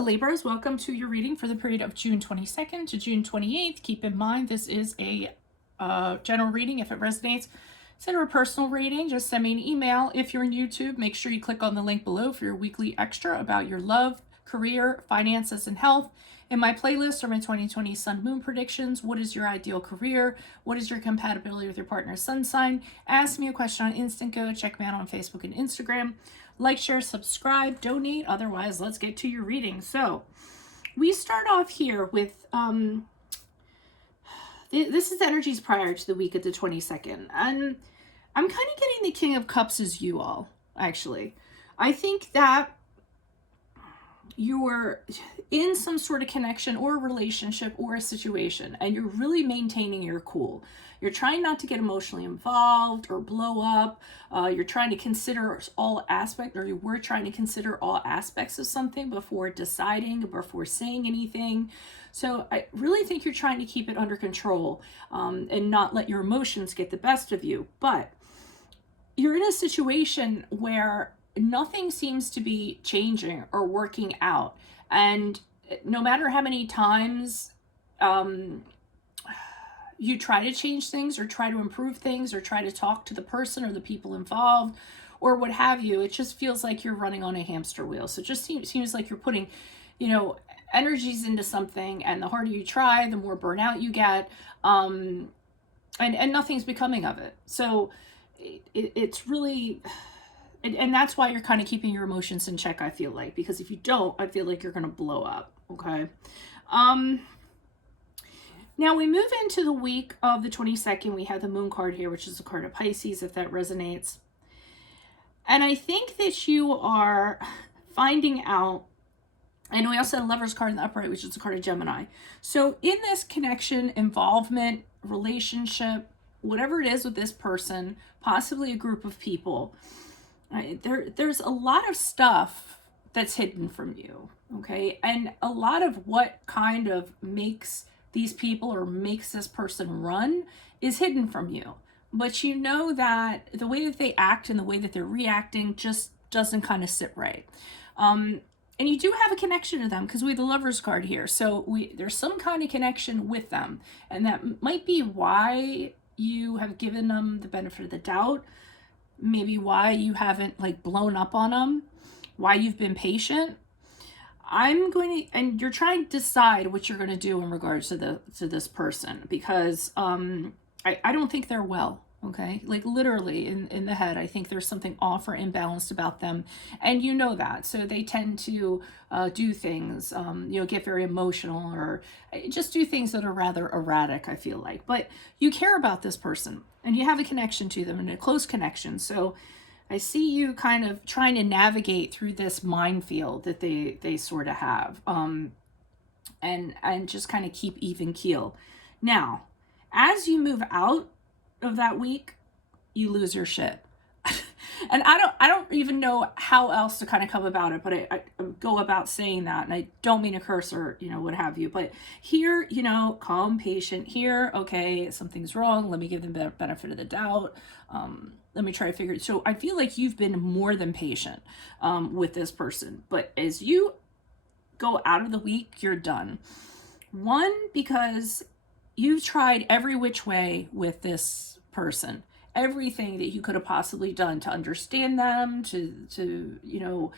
Hello Libras, welcome to your reading for the period of June 22nd to June 28th. Keep in mind this is a general reading. If it resonates, consider a personal reading. Just send me an email. If you're on YouTube, make sure you click on the link below for your weekly extra about your love, career, finances, and health. In my playlist are my 2020 Sun Moon predictions. What is your ideal career? What is your compatibility with your partner's sun sign? Ask me a question on Instant Go. Check me out on Facebook and Instagram. Like, share, subscribe, donate. Otherwise, let's get to your reading. So we start off here with, this is the energies prior to the week of the 22nd. And I'm kind of getting the King of Cups as you all, actually. I think that you're in some sort of connection or a relationship or a situation, and you're really maintaining your cool. You're trying not to get emotionally involved or blow up. You're trying to consider all aspects, or you were trying to consider all aspects of something before deciding, before saying anything. So I really think you're trying to keep it under control and not let your emotions get the best of you. But you're in a situation where nothing seems to be changing or working out. And no matter how many times you try to change things or try to improve things or try to talk to the person or the people involved or what have you, it just feels like you're running on a hamster wheel. So it just seems like you're putting, energies into something, and the harder you try, the more burnout you get, and nothing's becoming of it. So it's really... And that's why you're kind of keeping your emotions in check, I feel like. Because if you don't, I feel like you're going to blow up, okay? Now, we move into the week of the 22nd. We have the Moon card here, which is a card of Pisces, if that resonates. And I think that you are finding out, and we also have a Lover's card in the upright, which is a card of Gemini. So in this connection, involvement, relationship, whatever it is with this person, possibly a group of people, there's a lot of stuff that's hidden from you, okay? And a lot of what kind of makes these people or makes this person run is hidden from you. But you know that the way that they act and the way that they're reacting just doesn't kind of sit right. And you do have a connection to them because we have the Lover's card here. So there's some kind of connection with them. And that might be why you have given them the benefit of the doubt. Maybe why you haven't blown up on them, why you've been patient. And you're trying to decide what you're going to do in regards to this person, because I don't think they're well, okay? Literally in the head, I think there's something off or imbalanced about them, and you know that. So they tend to do things, get very emotional or just do things that are rather erratic, I feel like. But you care about this person, and you have a connection to them, and a close connection. So I see you kind of trying to navigate through this minefield that they sort of have, and just kind of keep even keel. Now, as you move out of that week, you lose your shit. And I don't even know how else to kind of come about it, but I go about saying that, and I don't mean to curse or, what have you. But here, calm, patient. Here, okay, something's wrong. Let me give them the benefit of the doubt. Let me try to figure it. So I feel like you've been more than patient with this person. But as you go out of the week, you're done. One, because you've tried every which way with this person. Everything that you could have possibly done to understand them, to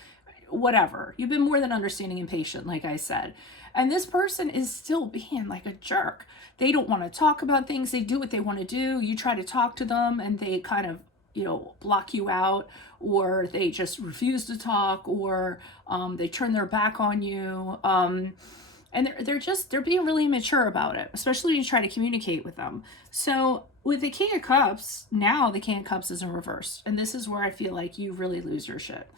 whatever. You've been more than understanding and patient, like I said. And this person is still being like a jerk. They don't want to talk about things. They do what they want to do. You try to talk to them and they kind of, block you out, or they just refuse to talk, or they turn their back on you. And they're being really immature about it, especially when you try to communicate with them. So with the King of Cups, now the King of Cups is in reverse. And this is where I feel like you really lose your shit.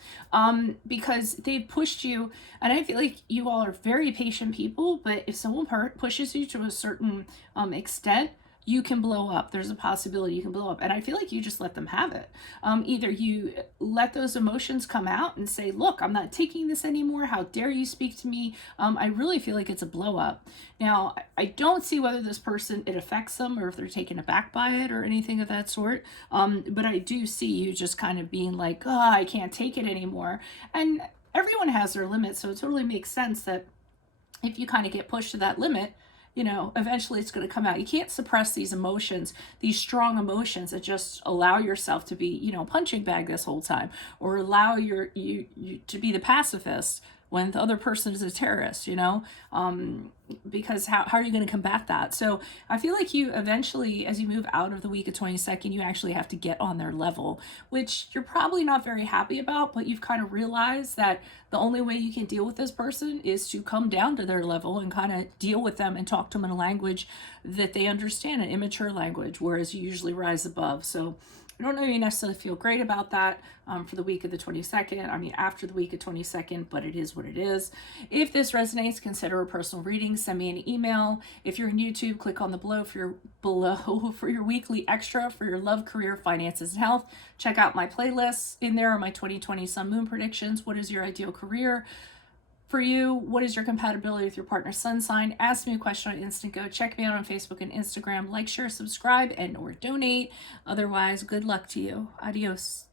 Because they've pushed you, and I feel like you all are very patient people, but if someone pushes you to a certain extent, you can blow up. There's a possibility you can blow up. And I feel like you just let them have it. Either you let those emotions come out and say, look, I'm not taking this anymore. How dare you speak to me? I really feel like it's a blow up. Now, I don't see whether this person, it affects them or if they're taken aback by it or anything of that sort. But I do see you just kind of being like, oh, I can't take it anymore. And everyone has their limit. So it totally makes sense that if you kind of get pushed to that limit, eventually it's going to come out. You can't suppress these emotions, these strong emotions, that just allow yourself to be, punching bag this whole time, or allow you to be the pacifist when the other person is a terrorist, because how are you going to combat that? So I feel like you eventually, as you move out of the week of 22nd, you actually have to get on their level, which you're probably not very happy about, but you've kind of realized that the only way you can deal with this person is to come down to their level and kind of deal with them and talk to them in a language that they understand, an immature language, whereas you usually rise above. So I don't know if you necessarily feel great about that for the week of the 22nd. I mean, after the week of 22nd, but it is what it is. If this resonates, consider a personal reading. Send me an email. If you're on YouTube, click on the below for your weekly extra for your love, career, finances, and health. Check out my playlists. In there are my 2020 Sun Moon predictions. What is your ideal career for you? What is your compatibility with your partner's sun sign? Ask me a question on Instant Go. Check me out on Facebook and Instagram. Like, share, subscribe, and or donate. Otherwise, good luck to you. Adios.